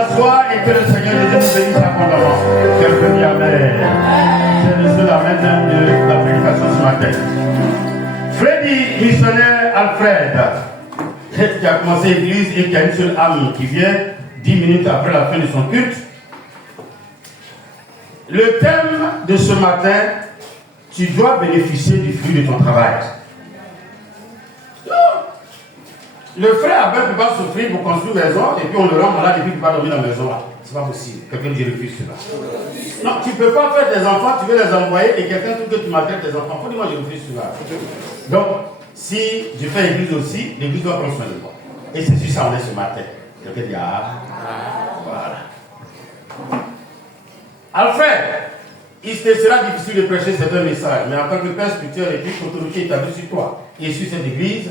s'asseoir et que le Seigneur de Dieu nous bénisse abondamment. Quelqu'un dit Amen. C'est le seul Amen de la prédication ce matin. Freddy, missionnaire Alfred, qui a commencé l'église et qui a une seule âme qui vient 10 minutes après la fin de son culte. Le thème de ce matin, tu dois bénéficier du fruit de ton travail. Le frère Abel ne peut pas souffrir pour construire une maison et puis on le rend malade et puis il ne peut pas dormir dans la maison. C'est pas possible. Quelqu'un dit refuse cela. Non, tu ne peux pas faire tes enfants, tu veux les envoyer et quelqu'un trouve que tu maltraites tes enfants. Faut dire moi je refuse cela. Donc, si je fais l'église aussi, l'église doit prendre soin de moi. Et c'est sur ça on est ce matin. Quelqu'un dit voilà. Alfred, il te sera difficile de prêcher certains messages, mais en tant que père spirituel et puis autorité établie sur toi et sur cette église,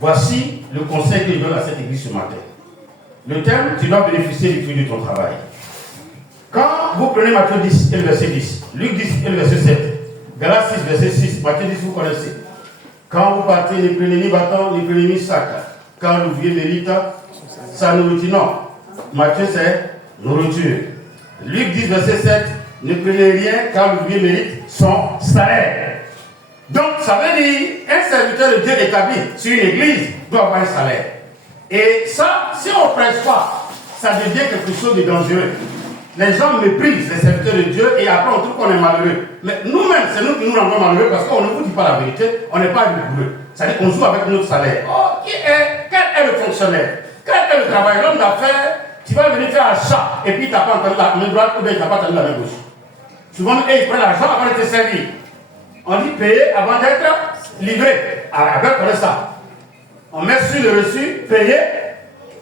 voici le conseil que je donne à cette église ce matin. Le thème, tu dois bénéficier du fruit de ton travail. Quand vous prenez Matthieu 10 et le verset 10, Luc 10 et le verset 7, Galates 6, verset 6, Matthieu 10, vous connaissez. Quand vous partez, ne prenez ni bâton, ne prenez ni sac. Quand l'ouvrier mérite sa nourriture, non. Matthieu, c'est nourriture. Luc 10, verset 7, ne prenez rien car l'ouvrier mérite son salaire. Donc, ça veut dire, un serviteur de Dieu établi sur une église doit avoir un salaire. Et ça, si on ne presse pas, ça devient quelque chose de dangereux. Les gens méprisent les serviteurs de Dieu et après on trouve qu'on est malheureux. Mais nous-mêmes, c'est nous qui nous rendons malheureux parce qu'on ne vous dit pas la vérité, on n'est pas rigoureux. C'est-à-dire qu'on joue avec notre salaire. Oh, quel est le fonctionnaire? Quel est le travail? L'homme d'affaires, tu vas venir faire un chat et puis tu n'as pas entendu la main droite ou bien tu n'as pas entendu la main gauche. Souvent, ils prennent l'argent avant de te servir. On dit payer avant d'être livré. Alors, on connaît ça. On met sur le reçu, payer,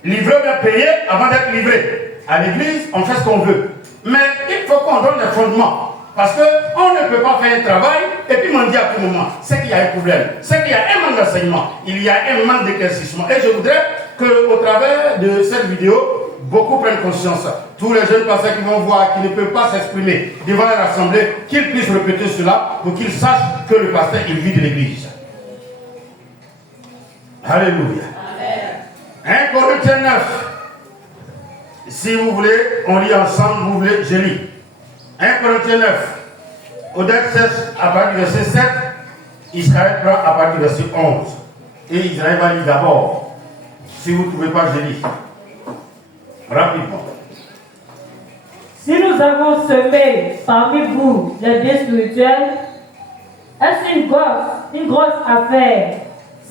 livrer ou bien payer avant d'être livré. À l'église, on fait ce qu'on veut. Mais il faut qu'on donne les fondements. Parce qu'on ne peut pas faire un travail et puis m'en dire à tout moment. C'est qu'il y a un problème. C'est qu'il y a un manque d'enseignement. Il y a un manque d'éclaircissement. Et je voudrais qu'au travers de cette vidéo, beaucoup prennent conscience. Tous les jeunes pasteurs qui vont voir, qui ne peuvent pas s'exprimer devant l'assemblée, qu'ils puissent répéter cela pour qu'ils sachent que le pasteur il vit de l'église. Alléluia. Amen. 1 Corinthiens 9. Si vous voulez, on lit ensemble, vous voulez, je lis. 1 Corinthiens 9. Au verset, à partir du verset 7, Israël prend à partir du verset 11. Et Israël va lire d'abord. Si vous ne trouvez pas, je lis. Rapidement. Si nous avons semé parmi vous les biens spirituels, est-ce une grosse affaire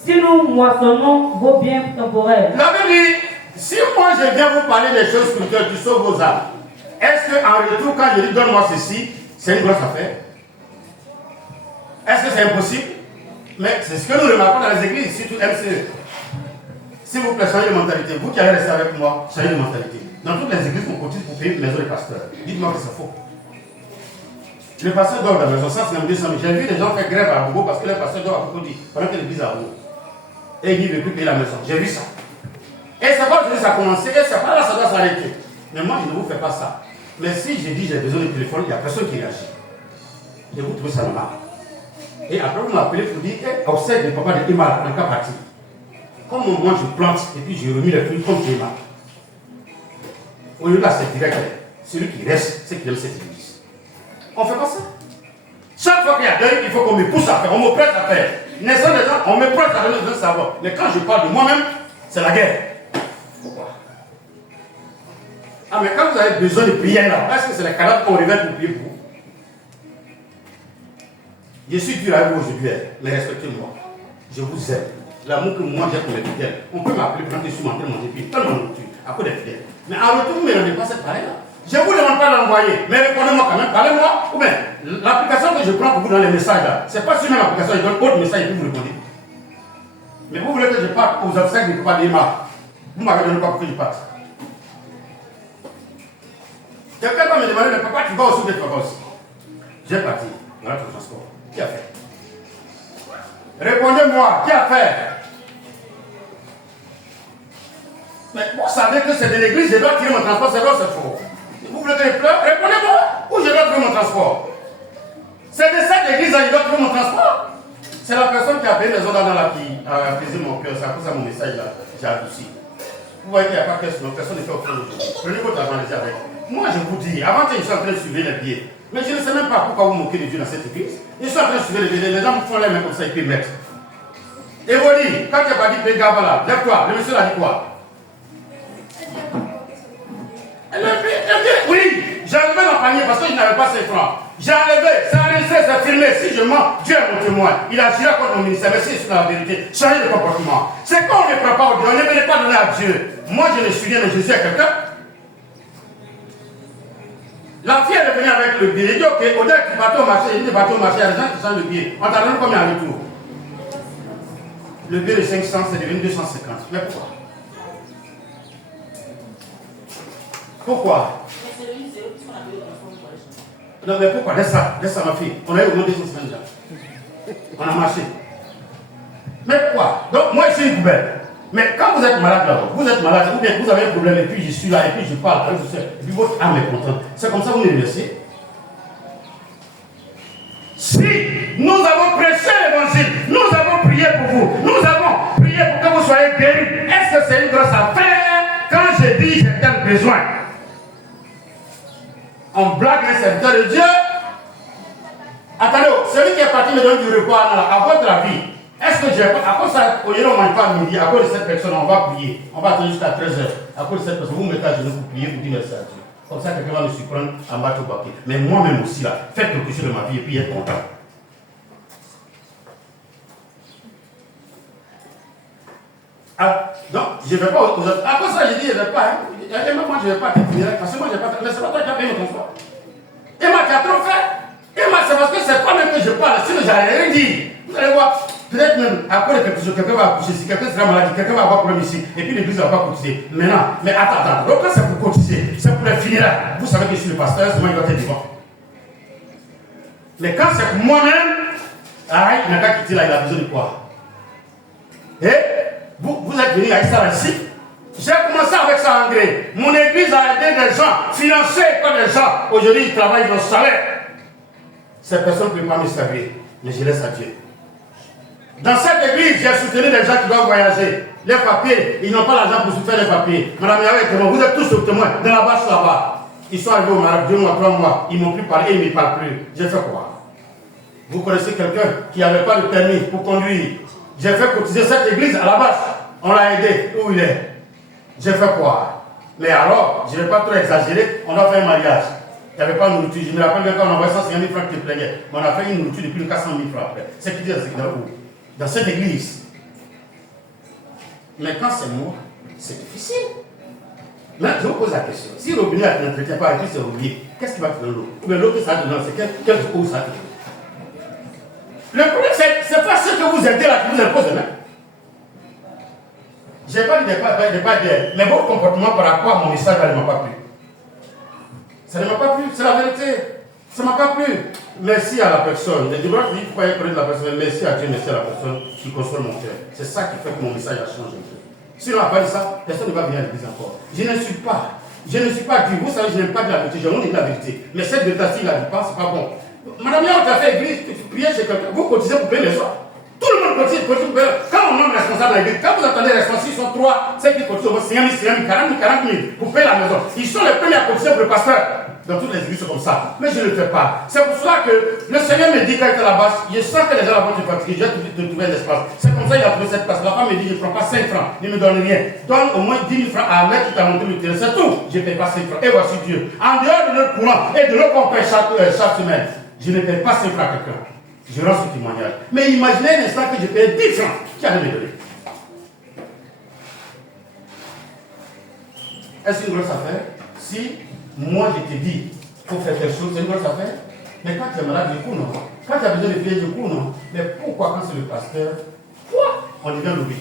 si nous moissonnons vos biens temporels? La Bible dit, si moi je viens vous parler des choses spirituelles qui sauvent vos âmes, est-ce qu'en retour, quand je dis donne-moi ceci, c'est une grosse affaire? Est-ce que c'est impossible? Mais c'est ce que nous remarquons dans les églises, surtout MCE. S'il vous plaît, changez de mentalité. Vous qui allez rester avec moi, changez de mentalité. Dans toutes les églises, on continue pour payer une maison de pasteur. Dites-moi que c'est faux. Le pasteur dort dans la maison, ça c'est même 200 000. J'ai vu des gens faire grève à Bobo parce que le pasteur dort à Cocody, pendant que l'église a Bobo. Et il ne veut plus payer la maison. J'ai vu ça. Et c'est pas aujourd'hui ça a commencé, et c'est pas là ça doit s'arrêter. Mais moi, je ne vous fais pas ça. Mais si je dis j'ai besoin de téléphone, il n'y a personne qui réagit. Et vous trouvez ça normal. Et après, vous m'appelez pour dire, observe le papa de Emma, en cas parti. Comme moi, je plante et puis je remis le truc comme Emma. Au lieu de là, c'est direct. Celui qui reste, c'est qu'il aime cette église. On ne fait pas ça. Chaque fois qu'il y a deuil, il faut qu'on me pousse à faire, on me prête à faire. Naissant des gens, on me prête à donner de savoir. Mais quand je parle de moi-même, c'est la guerre. Pourquoi? Ah, mais quand vous avez besoin de prière là, est-ce que c'est les cadavres qu'on révèle pour prier pour vous? Je suis dur avec vous aujourd'hui, mais respectez-moi. Je vous aime. L'amour que moi j'ai pour les fidèles. On peut m'appeler quand je suis en train de manger, puis tellement de nourriture, à cause des fidèles. Mais en retour, vous ne me rendez pas cette pareille-là. Je ne vous demande pas d'envoyer, mais répondez-moi quand même, parlez-moi. Ou bien, l'application que je prends pour vous dans les messages là, c'est pas sur même application, je donne autre message et puis vous répondez. Mais vous voulez que je parte aux obstacles du papa d'Emma. Vous m'avez donné quoi pour que je parte? Quelqu'un va me demander, mais papa, tu vas aussi d'être papa aussi. J'ai parti, voilà ton transport. Qui a fait? Répondez-moi, qui a fait? Mais vous savez que c'est de l'église, je dois tirer mon transport, c'est là, c'est faux. Vous voulez que je pleure? Répondez-moi, où je dois trouver mon transport? C'est de cette église-là que je dois trouver mon transport. C'est la personne qui a payé les ordres dans la qui a brisé mon cœur, c'est à cause de mon message là, j'ai adouci. Vous voyez qu'il n'y a pas personne ne fait aucun autre. Prenez votre argent, allez avec. Moi, je vous dis, avant que je suis en train de suivre les billets, mais je ne sais même pas pourquoi vous moquez de Dieu dans cette église. Je suis en train de suivre les billets, les gens font les mains comme ça, ils peuvent mettre. Et vous dites, quand tu n'as pas dit Pégaba là, lève-toi, le monsieur a dit quoi? Oui, j'ai enlevé mon panier parce que je n'avais pas 5 francs. J'ai enlevé, c'est enregistré, c'est filmé. Si je mens, Dieu est mon témoin. Il a géré contre mon ministère. Mais si c'est la vérité, changez de comportement. C'est quand on ne prend pas au Dieu, on ne venait pas donner à Dieu. Moi, je ne suis rien, mais je suis à quelqu'un. La fille, elle est venue avec le billet. Elle dit, ok, au delà du bateau au marché, il y a des bateaux au marché, il y a des gens qui changent le billet. On t'a donné combien à retour? Le billet de 500, c'est devenu 250. Mais pourquoi? Pourquoi? Non, mais pourquoi? Laisse ça, ma fille. On a eu au moins 250 déjà. On a marché. Mais pourquoi? Donc, moi, je suis une poubelle. Mais quand vous êtes malade là, vous êtes malade, ou bien vous avez un problème, et puis je suis là, et puis je parle, et puis votre âme est contente. C'est comme ça que vous me remerciez. Si nous avons prêché l'évangile, nous avons prié pour vous, nous avons prié pour que vous soyez guéris, est-ce que c'est une grosse affaire quand je dis j'ai tel besoin? On blague un serviteur de Dieu. Attendez, celui qui est parti me donne du repas à votre avis. Est-ce que j'ai pas, à cause de ça, au lieu on ne mange pas à midi, à cause de cette personne, on va prier. On va attendre jusqu'à 13h. À cause de cette personne, vous mettez à genoux pour prier, pour dire merci à Dieu. Comme ça, quelqu'un va me surprendre en bas au papier. Mais moi-même aussi, là, faites quelque chose de ma vie et puis être content. Ah, donc, je ne vais pas aux autres. À cause de ça, j'ai dit, je ne vais pas. Et même moi, je ne vais pas te finir. Parce que moi, je ne vais pas. Mais c'est pas toi qui as payé mon transport. Et moi, tu as trop fait. Et moi, c'est parce que c'est toi-même que je parle. Sinon, je n'allais rien dire. Vous allez voir. Peut-être même, à cause de quelque chose, quelqu'un va accoucher, si quelqu'un sera malade, quelqu'un va avoir problème ici, et puis l'église ne va pas cotiser. Maintenant, mais attends, donc là c'est pour cotiser, c'est pour les finir. Vous savez que je suis le pasteur, c'est moi qui dois être devant. Mais quand c'est pour moi-même, il n'a qu'à quitter là, il a besoin de quoi? Et vous êtes venu avec ça ici. J'ai commencé avec ça en gré. Mon église a aidé des gens, financé comme des gens. Aujourd'hui, ils travaillent dans le salaire. Ces personnes ne peuvent pas me servir, mais je laisse à Dieu. Dans cette église, j'ai soutenu des gens qui doivent voyager. Les papiers, ils n'ont pas l'argent pour se faire les papiers. Madame Yahweh, vous êtes tous au témoin. Dans la bâche là-bas. Ils sont arrivés au Maroc 2 mois, 3 mois. Ils ne m'ont plus parlé, ils ne me parlent plus. J'ai fait quoi? Vous connaissez quelqu'un qui n'avait pas de permis pour conduire. J'ai fait cotiser cette église à la bâche. On l'a aidé. Où il est? J'ai fait quoi? Mais alors, je ne vais pas trop exagérer. On a fait un mariage. Il n'y avait pas de nourriture. Je me rappelle bien quand on envoyait 150 000 francs qui te plaignait. Mais on a fait une nourriture de plus de 400 000 francs après. C'est qui dit dans cette église. Mais quand c'est moi, c'est difficile. Mais je vous pose la question. Si le robinet ne t'entretient pas et puis c'est oublié, qu'est-ce qui va te donner l'eau? Ou bien l'eau que ça te donne, c'est quel eau ça te donne? Le problème, c'est pas ce que vous aidez là qui vous impose même. Je n'ai pas dit de pas dire, mais votre comportement par rapport à mon message ne m'a pas plu. Ça ne m'a pas plu, c'est la vérité. Ça ne m'a pas plu. Merci à la personne. Je devrais dire pourquoi il connaît la personne. Merci à Dieu, merci à la personne qui console mon cœur. C'est ça qui fait que mon message a changé un peu. Si on n'a pas dit ça, personne ne va venir à l'église encore. Je ne suis pas Dieu. Vous savez, je n'aime pas dire la vérité. J'ai honte de la vérité. Mais cette vérité, s'il la dit pas, c'est pas bon. Madame, on t'a fait église, tu priais chez quelqu'un. Vous cotisez pour payer les soirs. Tout le monde cotise pour payer. Quand on nomme responsable à l'église, quand vous entendez les responsables, ils sont 3, ceux qui cotisent au moins 50 000, 40 000 pour payer la maison. Ils sont les premiers à cotiser pour le pasteur. Dans toutes les églises, c'est comme ça. Mais je ne le fais pas. C'est pour cela que le Seigneur me dit quand il est là-bas, je sens que les gens vont te fatiguer, je vais te trouver l'espace. C'est comme ça qu'il a trouvé cette place. La femme me dit, je ne prends pas 5 francs, il ne me donne rien. Donne au moins 10 000 francs à un mec qui t'a montré le terrain. C'est tout. Je ne paie pas 5 francs. Et voici Dieu. En dehors de notre courant et de l'eau qu'on paie chaque semaine, je ne paie pas 5 francs à quelqu'un. Je rends ce témoignage. Mais imaginez un instant que je paye 10 francs. Qui allait me donner? Est-ce une grosse affaire? Si moi je te dis, il faut faire quelque chose, c'est une grosse affaire. Mais quand tu es malade, du coup, non. Quand tu as besoin de payer, du coup, non. Mais pourquoi quand c'est le pasteur, on devient l'oubli?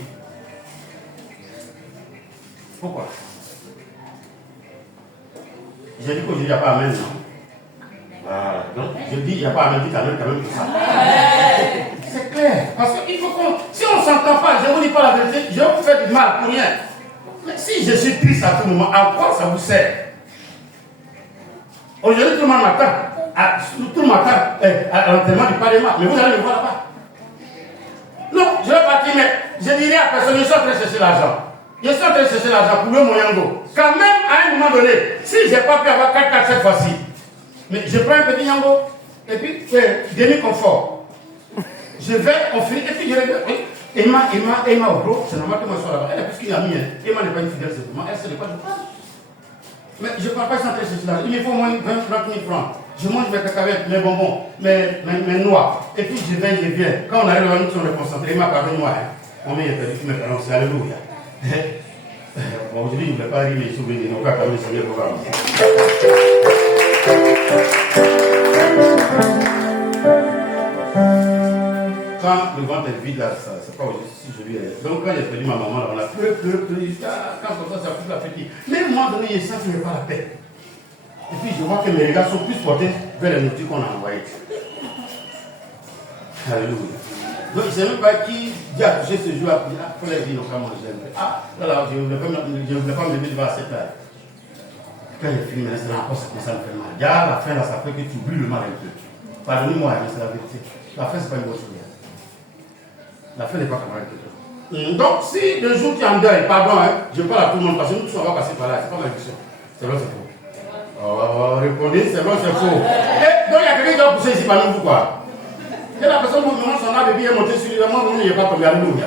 Pourquoi? J'ai dit qu'aujourd'hui, il n'y a pas Amen, non? Voilà. Donc, je dis, il n'y a pas Amen, dit Amen quand même que ça. C'est clair. Parce qu'il faut qu'on. Si on ne s'entend pas, je ne vous dis pas la vérité, je vais vous faire du mal pour rien. Mais si je suis triste à tout moment, à quoi ça vous sert? Aujourd'hui, tout le monde m'attend. Tout le monde m'attend à l'enterrement du Parlement. Mais vous allez me voir là-bas. Non, je vais partir, mais je dirai à personne, je suis en train de chercher l'argent. Je suis en train de chercher l'argent pour le Moyango. Quand même, à un moment donné, si je n'ai pas pu avoir 4 cette fois-ci, mais je prends un petit Yango, et puis, demi-confort. Je vais, on finit, et puis je reviens. Emma, au gros, c'est normal que moi je sois là-bas. Elle est plus qu'une amie. Emma n'est pas une fidèle, c'est moi. Elle, ce n'est pas de quoi. Mais je ne parle pas sans chercher l'argent. Il me faut au moins 20-30 000 francs. Je mange mes cacahuètes, mes bonbons, mes noix. Et puis je vais, je viens. Quand on arrive à nous, on est concentré. Emma, pardonne-moi. On m'est perdu, tu me pardonnes, c'est alléluia. Bon, aujourd'hui, je ne vais pas arriver sur les noms, car le Seigneur programme. Quand le ventre est vide, là, c'est pas aussi joli. Donc, quand j'ai perdu ma maman, là, on a pleuré, quand comme ça coupe la petite. Mais à un moment donné, je sens que je n'ai pas la paix. Et puis, je vois que mes regards sont plus portés vers les nourritures qu'on a envoyées. Alléluia. Donc, je ne sais même pas qui a touché ce jour pour les dire, comment manger. Ah, là, je ne voulais pas me lever devant cette heure. Quand j'ai fini, c'est encore ça commence à me faire mal. Déjà, la fin, là, ça fait que tu oublies le mal un peu. Pardonnez-moi, mais c'est la vérité. La fin, ce n'est pas une bonne chose. La fin n'est pas comme avec toi. Donc, si le jour tu es en deuil, pardon, je parle à tout le monde parce que nous tous on va passer par là, c'est pas ma question. C'est vrai, c'est faux. Oh, répondez, c'est vrai, c'est faux. Et donc, il y a quelqu'un qui va pousser ici par nous, pourquoi? Et la personne, mon son a bébé est monté sur lui, moi, il n'est pas tombé à nous.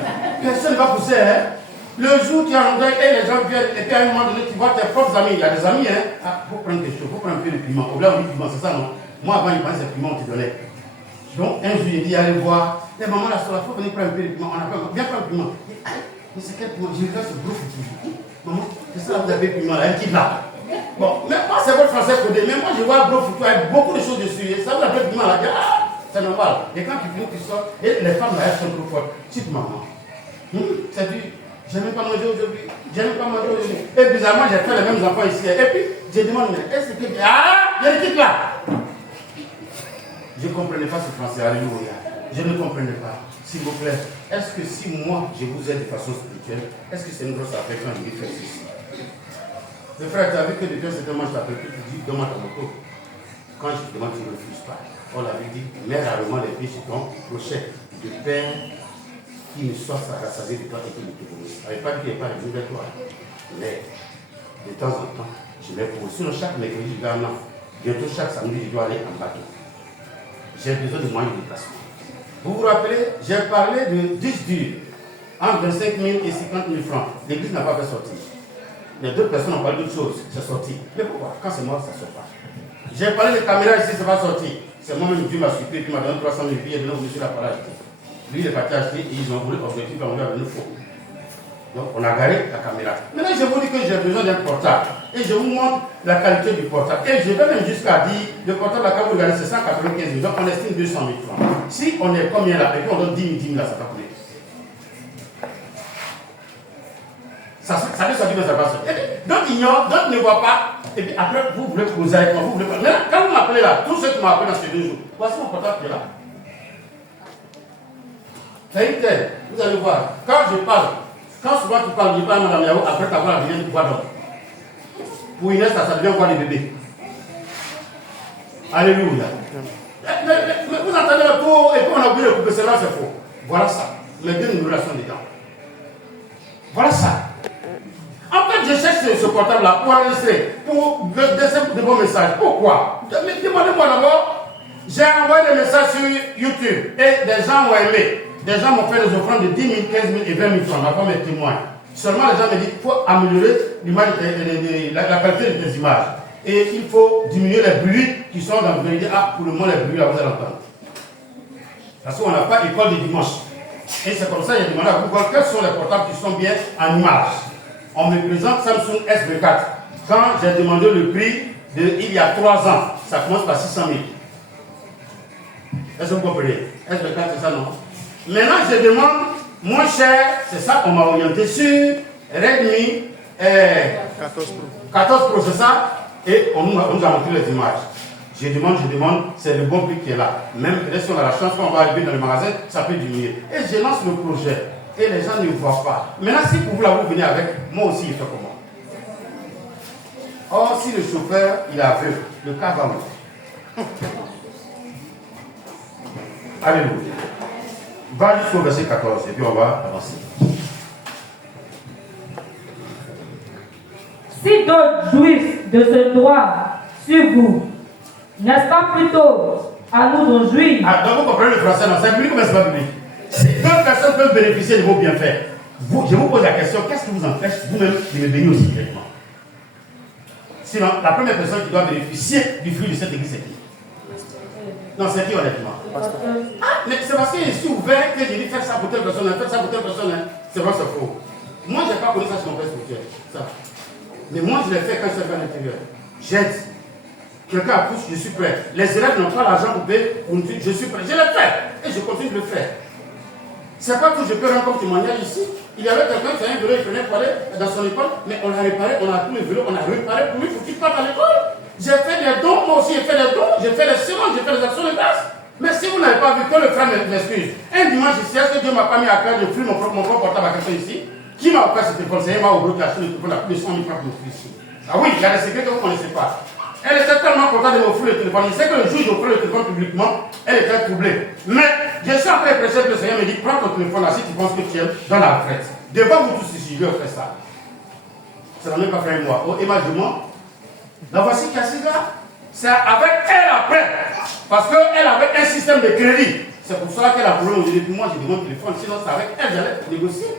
Personne ne va pousser, hein. Le jour tu es en deuil et les gens viennent, et puis à un moment donné, tu vois tes propres amis, il y a des amis, hein. Ah, faut prendre quelque chose, faut prendre un peu de piment. Au-delà, on dit piment, c'est ça, non? Moi, avant, il pensait que piment, on te donnait. Donc, un jour, il dit, allez voir. Et maman, là, il faut venir prendre un peu de piment. On a pas, viens prendre le piment. Mais c'est quel piment? Je regarde ce gros foutu. Maman, c'est ça, vous avez le piment, là, un petit là. Bon, mais moi, c'est votre français codé. Mais moi, je vois un gros foutu avec beaucoup de choses dessus. Et ça, vous avez le piment, là. Ah, c'est normal. Et quand tu finis, tu sors. Et les femmes, là, elles sont trop fortes. Dites, maman, c'est du. Je n'ai pas mangé aujourd'hui. Je n'ai pas mangé aujourd'hui. Et bizarrement, j'ai fait les mêmes enfants ici. Et puis, je demande, mais est-ce que. Ah, il y a des trucs là. Je ne comprenais pas ce français, alléluia. Je ne comprenais pas. S'il vous plaît, est-ce que si moi, je vous aide de façon spirituelle, est-ce que c'est une grosse affaire quand je dis faire ceci? Le frère, tu as vu que depuis un certain moment, je t'appelle, tu dis, donne-moi ta moto. Quand je te demande, tu ne refuses pas. On l'avait dit, mets rarement les pieds sur ton crochet de père qui ne soit rassasié de toi et qui ne te vomisse. Je n'avais pas dit qu'il n'y avait pas de jour vers toi. Mais, de temps en temps, je mets pour. Sinon, chaque mercredi, je dis, non, bientôt chaque samedi, je dois aller en bateau. J'ai besoin de moyens de déplacement. Vous vous rappelez, j'ai parlé de 10 durs, entre 25 000 et 50 000 francs. L'église n'a pas fait sortir. Les deux personnes ont parlé d'autre chose, c'est sorti. Mais pourquoi? Quand c'est moi, ça ne sort pas. J'ai parlé de caméras ici, ça va sortir. C'est moi-même qui m'a suivi, qui m'a donné 300 000 billets, et monsieur l'a pas acheté. Lui, il est parti acheter et ils ont voulu objectif, on lui a donné faux. Donc, on a garé la caméra. Maintenant, je vous dis que j'ai besoin d'un portable. Et je vous montre la qualité du portable. Et je vais même jusqu'à dire, le portable, là, quand vous regardez, c'est 195 000. Donc, on estime 200 000 francs. Si on est combien là, et puis on donne 10 000 là, ça va combien? Ça veut sortir, mais ça va sortir. D'autres ignorent, d'autres ne voient pas. Et puis après, vous voulez causer avec moi, vous voulez pas. Maintenant, quand vous m'appelez là, tous ceux qui m'ont appelé dans ces 2 jours, voici mon portable qui est là. C'est une telle, vous allez voir. Quand je parle, quand souvent tu parles, je parle à Mme Yahoo, après t'avoir la viande de quoi donc. Pour Inès, ça devient quoi des bébés. Alléluia. Mais vous entendez le pot, et puis on a oublié de couper, c'est là, c'est faux. Voilà ça. Mais bien une relation dedans. Voilà ça. En fait, je cherche ce portable-là pour enregistrer, pour laisser de bons messages. Pourquoi? Demandez-moi d'abord. J'ai envoyé des messages sur YouTube et des gens ont aimé. Des gens m'ont fait des offrandes de 10 000, 15 000 et 20 000 francs. Ma femme est témoin. Seulement, les gens me disent qu'il faut améliorer la qualité de tes images. Et il faut diminuer les bruits qui sont dans le vidéo. Ah, pour le moment, les bruits, là, vous allez entendre. Parce qu'on n'a pas école de dimanche. Et c'est comme ça que j'ai demandé à Google quels sont les portables qui sont bien en image. On me présente Samsung S24. Quand j'ai demandé le prix il y a 3 ans, ça commence par 600 000. Est-ce que vous comprenez? S24, c'est ça, non? Maintenant, je demande moins cher, c'est ça qu'on m'a orienté sur Redmi 14 Pro, c'est ça? Et on nous a montré les images. Je demande, c'est le bon prix qui est là. Même si on a la chance qu'on va arriver dans le magasin, ça peut diminuer. Et je lance le projet. Et les gens ne voient pas. Maintenant, si pour vous là, vous venez avec, moi aussi, il fait comment? Or, si le chauffeur, il est aveugle, le cas va où? Alléluia. Va jusqu'au verset 14 et puis on va avancer. d'autres jouissent de ce droit sur vous, n'est-ce pas plutôt à nous d'en jouir? Ah, donc vous comprenez le français, non? C'est biblique ou c'est pas biblique? Si deux personnes peuvent bénéficier de vos bienfaits, je vous pose la question, qu'est-ce qui vous empêche vous-même de me bénir aussi directement? Sinon, la première personne qui doit bénéficier du fruit de cette église, c'est qui? Non, c'est qui honnêtement? Ah, mais c'est parce que je suis ouvert que j'ai dit faire ça pour telle personne, faire ça pour telle personne. Hein. C'est vrai, c'est faux. Moi, je n'ai pas connu ça sur mon père spirituel. Ça. Mais moi, je l'ai fait quand je suis à l'intérieur. J'aide. Quelqu'un accouche, je suis prêt. Les élèves n'ont pas l'argent pour payer, je suis prêt. Je l'ai fait. Et je continue de le faire. C'est pas que je peux rendre comme témoignage ici. Il y avait quelqu'un qui a un vélo, il prenait pour aller dans son école, mais on l'a réparé, on a pris le vélo, on a réparé pour lui pour qu'il parte à l'école. J'ai fait des dons, moi aussi j'ai fait des dons, j'ai fait des séances, j'ai fait des actions de grâce. Mais si vous n'avez pas vu que le frère m'excuse, un dimanche ici, est-ce que Dieu m'a pas mis à cœur de fuir mon propre portable à quelqu'un ici? Qui m'a offert cet conseiller, m'a ouvert acheté le téléphone à plus de 100 000 francs pour mon fils. Ah oui, il y a des secrets que vous ne connaissez pas. Elle était tellement contente de m'offrir le téléphone. Il sait que le jour où j'offrais le téléphone publiquement, elle était troublée. Mais je suis en train de prêcher que le Seigneur me dit, prends ton téléphone là si tu penses que tu aimes dans la retraite. Devant vous tous ici, je lui ai offert ça. Ça n'a même pas fait un mois. Oh, Emma, je mens. La voici qui a assis là. C'est avec elle après. Parce qu'elle avait un système de crédit. C'est pour ça qu'elle a voulu aujourd'hui. Puis moi, j'ai demandé mon téléphone. Sinon, c'est avec elle, j'allais négocier.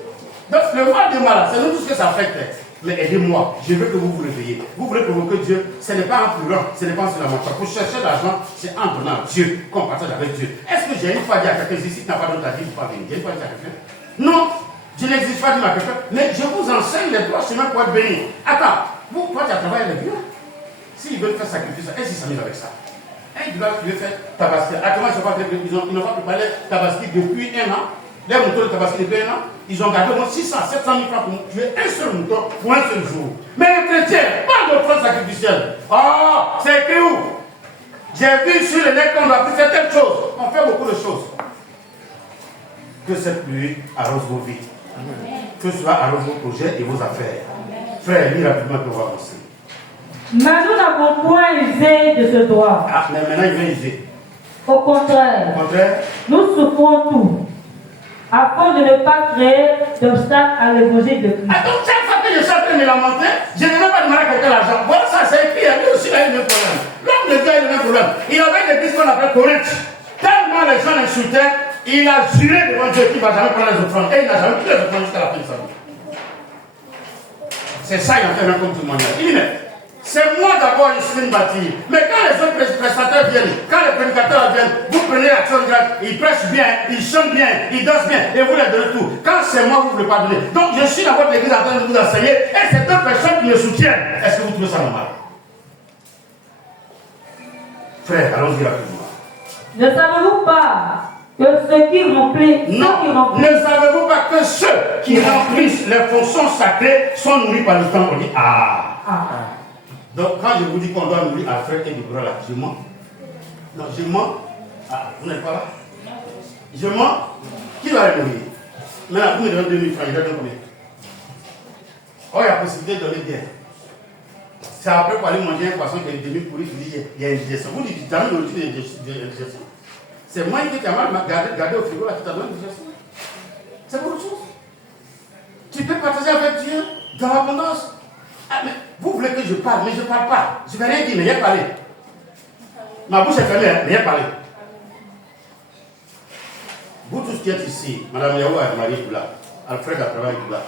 Donc, le mal de mal, c'est nous tous que ça affecte. Mais aidez-moi, je veux que vous vous réveillez. Vous voulez provoquer Dieu, ce n'est pas en pleurant, ce n'est pas en se lamentant. Pour chercher l'argent, c'est en donnant à Dieu, qu'on partage avec Dieu. Est-ce que j'ai une fois dit à quelqu'un, si tu n'as pas d'autre à dire, il ne faut pas venir. J'ai une fois dit à quelqu'un? Non, je n'exige pas dire à quelqu'un, mais je vous enseigne les droits chemins pour être béni. Attends, vous, toi, tu as travaillé les biens. S'ils veulent faire sacrifice, est-ce qu'ils s'amusent avec ça? Un village qui veut faire Tabaski. Actuellement, ils n'ont pas préparé Tabaski depuis un an. Les moutons de Tabaski depuis un an, ils ont gardé au moins 600, 700 000 francs pour tuer un seul mouton pour un seul jour. Mais les chrétiens, pas d'offrande sacrificielle. Oh, c'est écrit où? J'ai vu sur le net qu'on doit faire certaines choses. On fait beaucoup de choses. Que cette pluie arrose vos vies. Que cela arrose vos projets et vos affaires. Frère, lis rapidement pour avancer. Mais nous n'avons point usé de ce droit. Ah, mais maintenant il vient user. Au contraire, nous souffrons tout, afin de ne pas créer d'obstacles à l'évangile de Christ. Donc chaque fois que je suis en train de me lamenter, je ne vais pas demander à quelqu'un l'argent. Voilà ça, c'est écrit, lui aussi il a eu le même problème. L'homme de Dieu a eu le même problème. Il avait une église qu'on appelle Corinthe. Tellement les gens l'insultaient, il a juré devant Dieu qu'il ne va jamais prendre les offrandes. Et il n'a jamais pris les offrandes jusqu'à la fin de sa vie. C'est ça, il a fait un comme témoignage. Il dit, mais c'est moi d'abord ici une bâtie. Mais quand les autres prestataires viennent, quand les prédicateurs viennent, vous prenez l'action de grâce, ils prêchent bien, ils chantent bien, ils dansent bien, et vous les donnez tout. Quand c'est moi, vous ne voulez pas donner. Donc je suis dans votre église en train de vous enseigner, et c'est deux personnes qui me soutiennent. Est-ce que vous trouvez ça normal? Frère, allons-y rapidement. Ne savez-vous pas que ceux qui remplissent... Ne savez-vous pas que ceux qui remplissent les fonctions sacrées sont nourris par le temps? On dit, Donc quand je vous dis qu'on doit nourrir Alfred et Deborah là, je mens. Non, je mens. Ah, vous n'êtes pas là? Je mens. Qui va les nourrir? Maintenant, vous me donnez 2000 francs, je vais donner combien? Oh, il y a possibilité de donner bien. C'est après pour aller manger un poisson qui est demi pourri, il y a une digestion. Vous dites, jamais de digestion. C'est moi qui t'ai mal gardé au frigo là qui t'a donné une digestion. C'est autre chose. Tu peux partager avec Dieu dans l'abondance. Ah, mais vous voulez que je parle, mais je ne parle pas. Je ne vais rien dire, mais il a parlé. Ma bouche est fermée, mais il a parlé. Vous tous qui êtes ici, Madame Yahou a marié Doula, Alfred a travaillé Doula.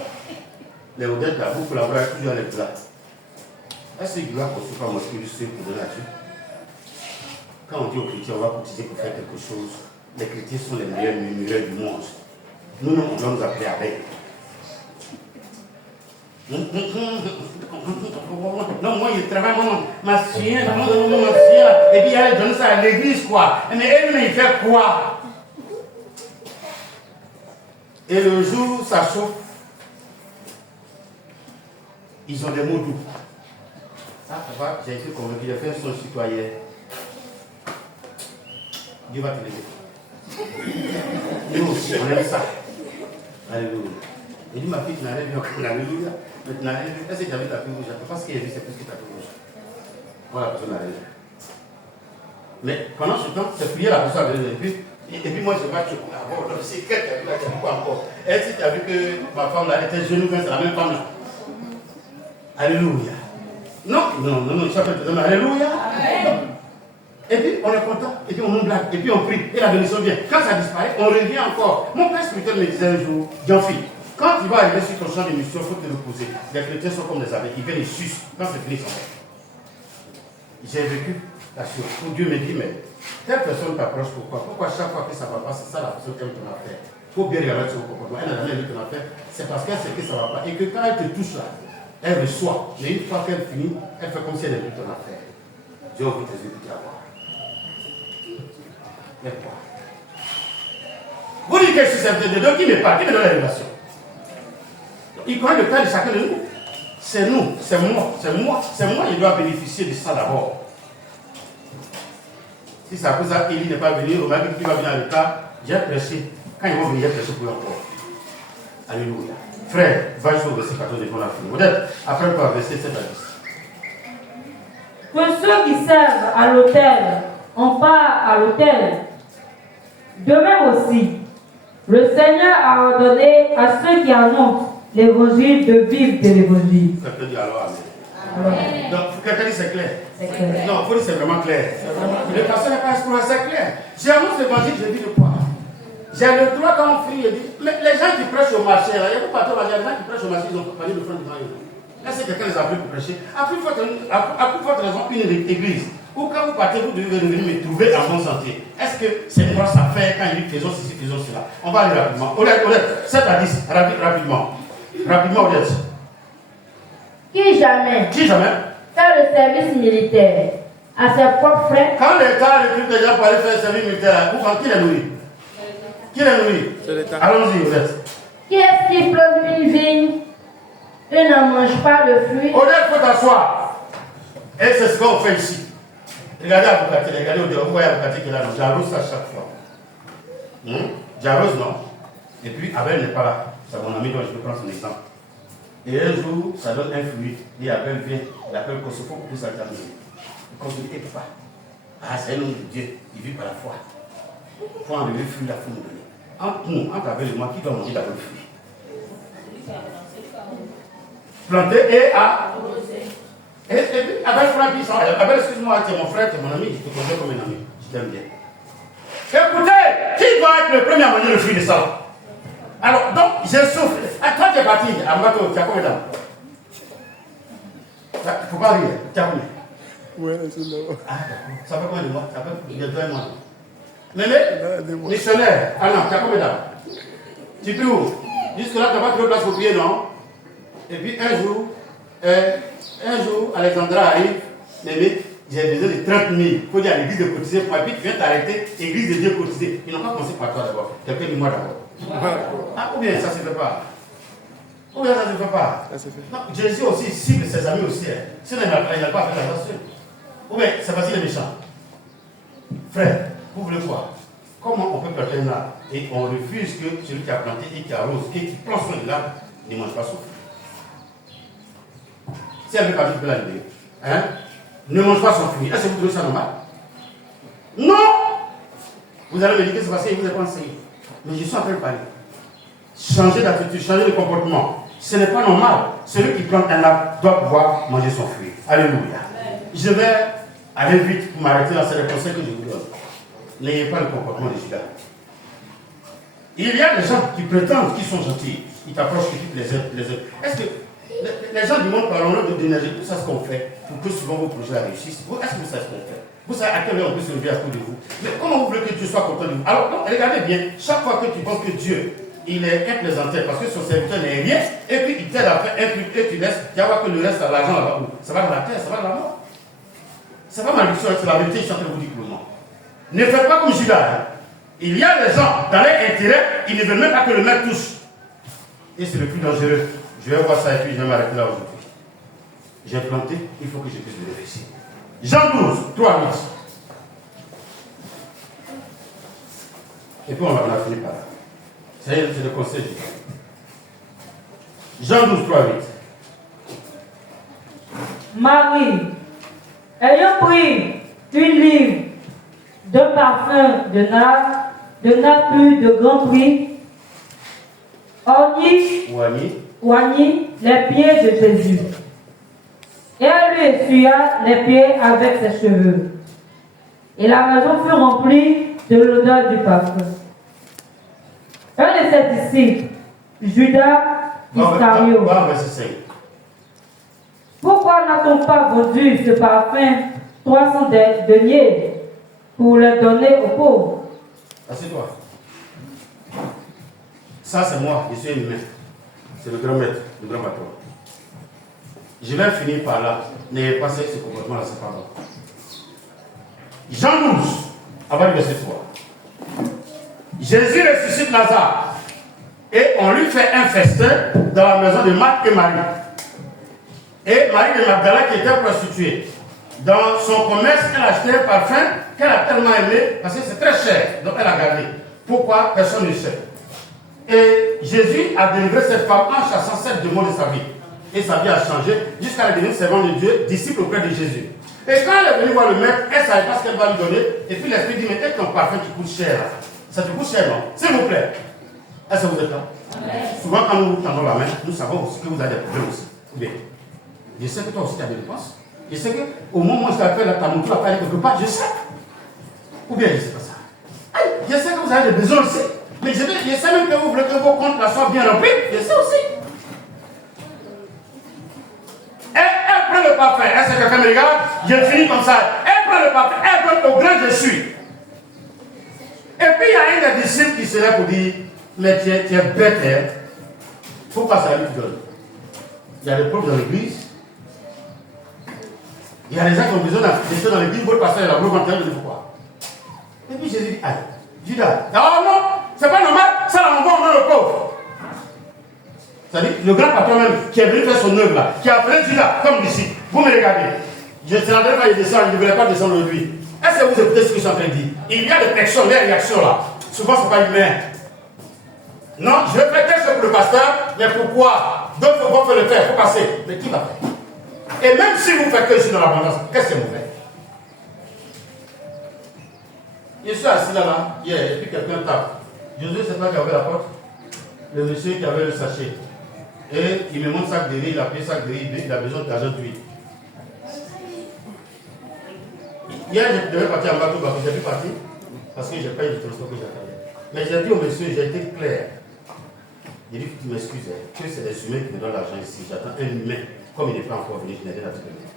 Les Odette là, vous collaborez toujours avec Doula. Est-ce que Doula construit pas mosquée du Sud pour donner à Dieu? Quand on dit aux chrétiens, on va cotiser pour faire quelque chose, les chrétiens sont les meilleurs murmureurs du monde. Nous, on doit nous appeler avec. Non, moi, il travaille, ma fille, et puis elle donne ça à l'église, quoi. Mais elle, il fait quoi? Et le jour où ça chauffe, ils ont des mots doux. Ça va, j'ai été convaincu, j'ai fait un son citoyen. Dieu va te lever. Nous aussi, on aime ça. Alléluia. Il dit, ma fille, tu n'as rien vu encore. Alléluia. Mais tu n'as rien vu. Est-ce que tu as vu ta fille rouge? Parce qu'il a vu, c'est plus que ta fille rouge. Voilà, la personne n'a rien vu. Mais pendant ce temps, c'est prié la personne à lever. Et puis moi, je vais te voir. Donc, c'est quelqu'un qui a vu quoi encore? Et si tu as vu que ma femme là était genou, c'est la même femme là. Alléluia. Non, il s'appelle demain. Alléluia. Et puis on est content, et puis on nous blague, et puis on prie, et la bénédiction vient. Quand ça disparaît, on revient encore. Mon père spirituel me disait un jour, Jean-Philippe, quand tu vas arriver sur ton champ d'émission, il faut te reposer. Les chrétiens sont comme des abeilles, ils viennent et sucent. Quand c'est fini, ils s'en vont. J'ai vécu la chose où Dieu me dit, mais telle personne t'approche, pourquoi chaque fois que ça va pas, c'est ça la personne qui aime ton affaire. Il faut bien regarder son comportement. Elle n'a jamais vu ton affaire, c'est parce qu'elle sait que ça va pas. Et que quand elle te touche là, elle reçoit. Mais une fois qu'elle finit, elle fait comme si elle avait vu ton affaire. Dieu ouvre tes yeux, tu vas voir. Mais quoi? Vous dites que je suis serviteur de Dieu, qui me parle, qui me donne la révélation? Il connaît le Père de chacun de nous. C'est nous, c'est moi, il dois bénéficier de ça d'abord. Si ça cause ça, Élie n'est pas venu, on m'a dit qu'il va venir à l'état, j'ai prêché. Quand ils vont venir, j'ai prêché pour eux encore. Alléluia. Frère, va sur le verset 14 et on a fini. Vous êtes après quoi, verset 7 à 10. Que ceux qui servent à l'autel ont part à l'autel. De même aussi, le Seigneur a ordonné à ceux qui annoncent l'évangile de vivre de l'évangile. Quelqu'un dit alors amen. Donc, quelqu'un dit c'est clair. C'est clair. Non, il faut dire c'est vraiment clair. Le pasteur n'est pas exploré, c'est clair. J'annonce l'évangile, je dis de quoi? J'ai le droit quand on prie, je dis, mais les gens qui prêchent au marché, là, il y a pas de les gens qui prêchent au marché, ils ont pas de front devant eux. Laissez quelqu'un les appeler pour prêcher. À plus forte raison, une église. Ou quand vous partez, vous devez venir me trouver en bonne santé. Est-ce que c'est une grosse affaire quand il dit faisons ceci, faisons cela? On va aller rapidement. Honnête, 7 à 10, rapidement. Rapidement, honnête. Qui jamais fait le service militaire à ses propres frais? Quand l'État recrute des gens pour aller faire le service militaire, qui les nourrit? Qui les nourrit? C'est l'État. Allons-y, honnête. Qui est-ce qui plante une vigne et n'en mange pas le fruit? Honnête, il faut t'asseoir. Et c'est ce qu'on fait ici. Regardez Aboukati, regardez au dehors, vous voyez Aboukati qui est là, j'arrose ça chaque fois. J'arrose, non? Et puis Abel n'est pas là. C'est mon ami dont je peux prendre son exemple. Et un jour, ça donne un fruit. Et Abel vient, il appelle Kosovo pour ça terminer. Il ne communique pas. Ah, c'est un homme de Dieu, il vit par la foi. Il faut enlever le fruit, là, il faut nous donner. Entre nous, entre Abel et moi, qui doit manger d'abord le fruit? Planter et à. Et puis, Abel frère, Abel, excuse-moi, tu es mon frère, tu es mon ami, je te connais comme un ami, je t'aime bien. Écoutez, qui doit être le premier à manger le fruit de ça? Alors, donc, je souffre. À toi, tu es parti, à Mbato, tu as combien d'années? Il ne faut pas rire, tu as combien? Ouais, c'est là. Ah, d'accord. Ça fait combien de mois? Ça fait bientôt un mois. Mémé, missionnaire, ah non, tu as combien d'années? Tu pries où? Jusque-là, tu n'as pas trouvé place pour prier, non? Et puis, un jour, Alexandra arrive, Mémé, j'ai besoin de 30 000. Il faut dire à l'église de cotiser pour moi. Et puis tu viens t'arrêter, église de Dieu cotiser. Ils n'ont pas commencé par toi d'abord. Quelqu'un dit moi d'abord. Ah, ou bien ça ne se fait pas. Ou bien ça ne se fait pas. Ça se fait. Non, Jésus aussi cible ses amis aussi. Sinon, il n'a pas fait attention. Ou bien c'est parce qu'il est méchant. Frère, vous voulez quoi? Comment on peut planter un arbre et on refuse que celui qui a planté et qui arrose et qui prend soin de l'arbre ne mange pas son fruit? Si elle veut pas, tu peux la libérer. Hein? Ne mange pas son fruit. Est-ce que vous trouvez ça normal? Non! Vous allez me dire que c'est parce qu'il vous a conseillé. Mais je suis en train de parler. Changer d'attitude, changer de comportement. Ce n'est pas normal. Celui qui plante un arbre doit pouvoir manger son fruit. Alléluia. Je vais aller vite pour m'arrêter dans ces conseils que je vous donne. N'ayez pas le comportement de Judas. Il y a des gens qui prétendent qu'ils sont gentils. Ils t'approchent, ils quittent les autres. Est-ce que les gens du monde parlent d'énergie, vous savez ce qu'on fait pour que souvent vos projets réussissent? Est-ce que vous savez ce qu'on fait? Vous savez à quelle heure on peut se lever à cause de vous? Mais comment vous voulez que Dieu soit content de vous? Alors, non, regardez bien, chaque fois que tu penses que Dieu, il est implésenté parce que son serviteur n'est rien, et puis il t'aide à faire un truc et tu laisses, tu vas voir que le reste, l'argent là-bas, ça va dans la terre, ça va dans la mort. C'est pas malédiction, c'est la vérité, je suis en train de vous dire pour le moment. Ne faites pas comme Judas. Hein. Il y a des gens, dans leur intérêt, ils ne veulent même pas que le maître touche. Et c'est le plus dangereux. Je vais voir ça et puis je vais m'arrêter là aujourd'hui. J'ai planté, il faut que je puisse le réussir. Jean 12, 3, 8. Et puis on va finir par là. Ça y est, c'est le conseil. Jean 12, 3, 8. Marie, ayant pris une livre de parfum de nard plus de grand prix, oignit les pieds de Jésus Et elle lui essuya les pieds avec ses cheveux. Et la maison fut remplie de l'odeur du parfum. Un de ses disciples, Judas Iscariote. Pourquoi n'a-t-on pas vendu ce parfum 300 deniers pour le donner aux pauvres? Assieds-toi. Ça, c'est moi, je suis humain. C'est le grand maître, le grand patron. Je vais finir par là. N'ayez pas ce comportement-là, c'est pas bon. Jean 12, avant le verset 3. Jésus ressuscite Lazare et on lui fait un festin dans la maison de Marthe et Marie. Et Marie de Magdala qui était prostituée. Dans son commerce, elle a acheté un parfum qu'elle a tellement aimé parce que c'est très cher. Donc elle a gardé. Pourquoi? Personne ne sait. Et Jésus a délivré cette femme en chassant 7 démons de sa vie. Et sa vie a changé jusqu'à la devenir servante de Dieu, disciple auprès de Jésus. Et quand elle est venue voir le maître, elle ne savait pas ce qu'elle va lui donner. Et puis l'esprit dit, mais est-ce ton parfum qui coûte cher là? Ça te coûte cher, non? S'il vous plaît. Est-ce que vous êtes là? Amen. Souvent quand nous vous tendons la main, nous savons aussi que vous avez des problèmes aussi. Ou bien, je sais que toi aussi tu as des dépenses. Je sais qu'au moment où je t'appelle là, ta monture va pas aller quelque part, je sais. Ou bien je ne sais pas ça. Aïe, je sais que vous avez des besoins aussi. Mais je sais même que vous voulez que vos comptes là soient bien remplis. Je sais aussi. Elle prend le parfum. Est-ce que quelqu'un me regarde? Je finis comme ça. Elle prend le parfum. Elle donne au grand je suis. Et puis il y a un des disciples qui serait pour dire, mais tu es bête, hein? Pourquoi ça lui donne? Il y a des pauvres dans l'église. Il y a des gens qui ont besoin d'être dans l'église. Votre pasteur est là, vous m'entendez, je dis pourquoi? Et puis Jésus dit, allez, Judas. Oh non, c'est pas normal, ça là on va le pauvre. C'est-à-dire, le grand patron même qui est venu faire son œuvre là, qui a appelé Judas comme disciple. Vous me regardez. Je ne savais pas, il descend, je ne voulais pas descendre aujourd'hui. Est-ce que vous écoutez ce que je suis en train de dire? Il y a des personnes, des réactions là. Souvent, ce n'est pas humain. Non, je vais faire quelque chose pour le pasteur, mais pourquoi? D'autres vont faire le faire, il faut passer. Mais qui va faire? Et même si vous faites que je suis dans l'abondance, qu'est-ce que vous faites? Je suis assis là, hier, et puis quelqu'un tape. Josué, c'est toi qui avait la porte? Le monsieur qui avait le sachet. Et il me montre sac de riz, il a payé sac de riz, il a besoin d'argent d'huile. Hier, je devais partir en bateau, j'ai pu partir parce que j'ai payé du transport que j'attendais. Mais j'ai dit au monsieur, j'ai été clair. Il dit que tu m'excuses, que c'est des humains qui me donnent l'argent ici. J'attends un humain. Comme il n'est pas encore venu, je n'ai rien à te donner.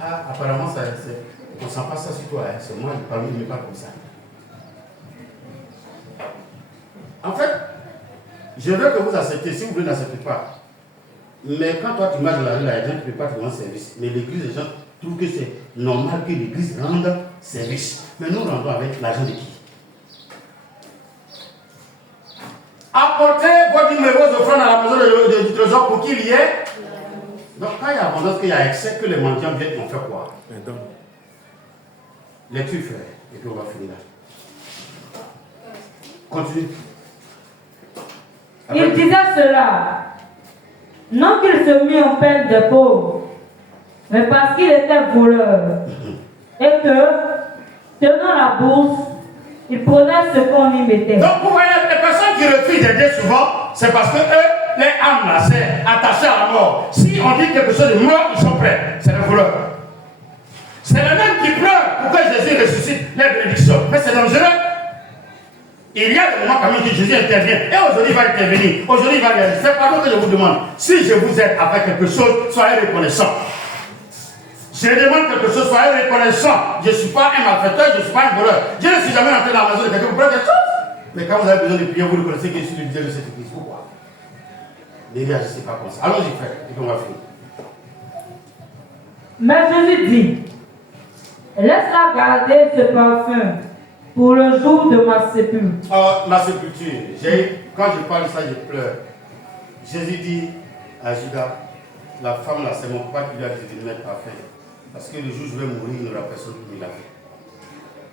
Ah, apparemment, on ne sent pas ça sur toi. Hein. C'est moi, il ne me parle comme ça. En fait, je veux que vous acceptez. Si vous ne l'acceptez pas, mais quand toi tu marches dans la rue, les gens ne peuvent pas te rendre service. Mais l'église, les gens trouvent que c'est normal que l'église rende service. Mais nous rendons avec l'argent de qui? Apportez vos numéros offrandes à la maison du trésor pour qu'il y ait. Donc quand il y a abondance, qu'il y a excès, que les mendiants viennent, on fait quoi? Lecture, frère, et puis on va finir là. Continue. Il disait cela, non qu'il se mit en peine des pauvres, mais parce qu'il était voleur, et que, tenant la bourse, il prenait ce qu'on y mettait. Donc vous voyez, les personnes qui refusent d'aider souvent, c'est parce que eux, les âmes là, c'est attaché à la mort. Si on dit quelque chose de mort, ils sont prêts. C'est les voleurs. C'est les mêmes qui pleurent pour que Jésus ressuscite les bénédictions. Mais c'est dangereux. Il y a des moments quand même que Jésus intervient. Et aujourd'hui, il va intervenir. Aujourd'hui, il va réaliser. C'est pardon que je vous demande. Si je vous aide avec quelque chose, soyez reconnaissants. Je demande quelque chose, soyez reconnaissants. Je ne suis pas un malfaiteur, je ne suis pas un voleur. Je ne suis jamais entré dans la maison de quelqu'un pour prendre quelque chose. Mais quand vous avez besoin de prier, vous reconnaissez que je suis le leader de cette église. Pourquoi? Ne réagissez pas comme ça. Allons-y, frère, et puis on va finir. Mais Jésus dit, laisse-la garder ce parfum pour le jour de ma sépulture. Oh, ma sépulture. Quand je parle de ça, je pleure. Jésus dit à Judas, la femme là, c'est mon père qui lui a dit de mettre parfum. Parce que le jour où je vais mourir, il n'y aura personne qui me l'a fait.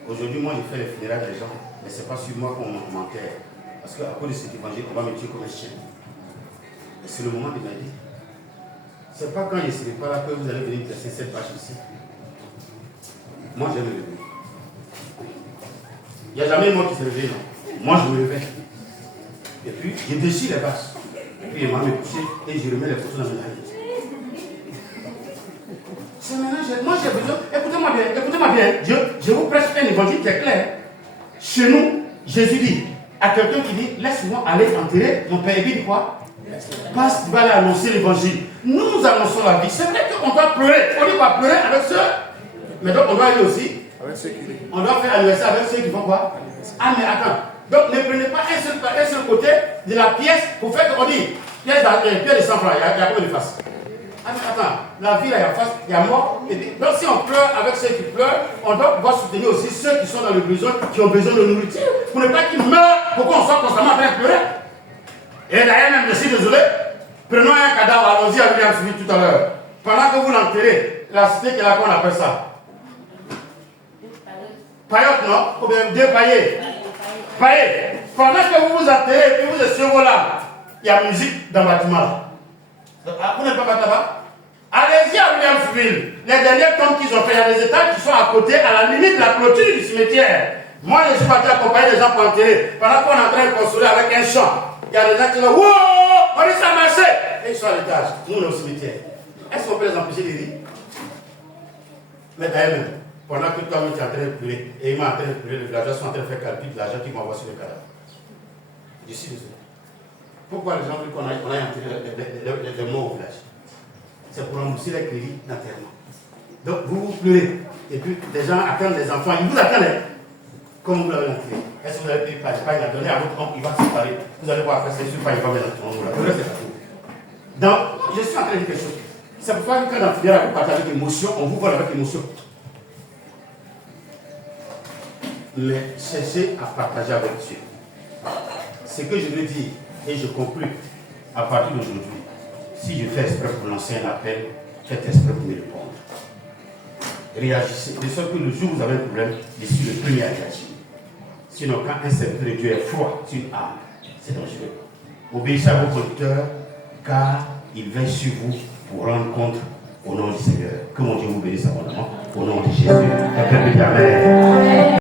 Aujourd'hui, moi, je fais les funérailles des gens, mais ce n'est pas sur moi qu'on m'enterre. Parce qu'à cause de cet évangile, on va me tuer comme un chien. Et c'est le moment de ma vie. Ce n'est pas quand je ne serai pas là que vous allez venir placer cette vache ici. Moi, je vais me lever. Il n'y a jamais un mort qui se réveille, non. Moi, je me levais. Et puis, je déchire les vaches. Et puis, il m'a me couché et je remets les photos dans mes nariz. moi j'ai besoin, écoutez-moi bien, je vous prêche un évangile qui est clair. Chez nous, Jésus dit à quelqu'un qui dit, laisse-moi aller enterrer mon père, il dit quoi? Parce qu'il va aller annoncer l'évangile. Nous annonçons la vie. C'est vrai qu'on doit pleurer. On dit pas pleurer avec ceux. Mais donc on doit aller aussi. On doit faire anniversaire avec ceux qui font quoi? Ah mais attends. Donc ne prenez pas un seul côté de la pièce pour faire qu'on dit pièce de 100 francs. Il y a combien de faces? Ah mais attends. La vie là, il y a face, il y a mort. Donc si on pleure avec ceux qui pleurent, on doit pouvoir soutenir aussi ceux qui sont dans le besoin, qui ont besoin de nourriture. Pour ne pas qu'ils meurent, pour qu'on soit constamment en train de pleurer. Et d'ailleurs, même, je suis désolé, prenons un cadavre, allons-y à William Smith tout à l'heure. Pendant que vous l'enterrez, la cité, quelle qu'on appelle ça? Paillotte, non? Ou bien dépaillé? Paillé. Pendant que vous vous enterrez et vous êtes sur vos larmes, il y a musique dans le bâtiment. Vous n'êtes pas là-bas? Allez-y à Williamsville. Les derniers tombes qu'ils ont fait, il y a des états qui sont à côté, à la limite de la clôture du cimetière. Moi, je suis parti accompagner des gens pour enterrer. Pendant qu'on est en train de construire avec un champ, il y a des gens qui disent, wow, on dit ça marché. Et ils sont à l'étage. Nous, on est au cimetière. Est-ce qu'on peut les empêcher de rire? Mais d'ailleurs, même, pendant que toi, tu es en train de pleurer, et ils sont en train de pleurer, les villageois sont en train de faire calcul de l'argent qu'ils m'envoient sur le cadavre. Je suis désolé. Pourquoi les gens veulent qu'on aille enterrer les morts au village? C'est pour rembourser les crédits d'enterrement. Donc, vous pleurez. Et puis, les gens attendent les enfants. Ils vous attendent. Comme vous l'avez enterré. Est-ce que vous avez payé pas il a donné à votre oncle, il va se séparer. Vous allez voir après, c'est sûr pas, il va mettre dans ton oncle. Le reste, c'est pas tout. Donc, je suis en train de dire quelque chose. C'est pourquoi quand dans la filière, vous partagez avec émotion, on vous vole avec émotion. Mais cherchez à partager avec Dieu. Ce que je veux dire, et je conclue, à partir d'aujourd'hui, si je fais exprès pour lancer un appel, faites exprès pour me répondre. Réagissez. De sorte que le jour où vous avez un problème, je suis le premier à réagir. Sinon, quand un serviteur de Dieu est froid sur une âme, c'est dangereux. Obéissez à vos conducteurs, car ils veillent sur vous pour rendre compte au nom du Seigneur. Que mon Dieu vous bénisse abondamment. Au nom de Jésus. Amen.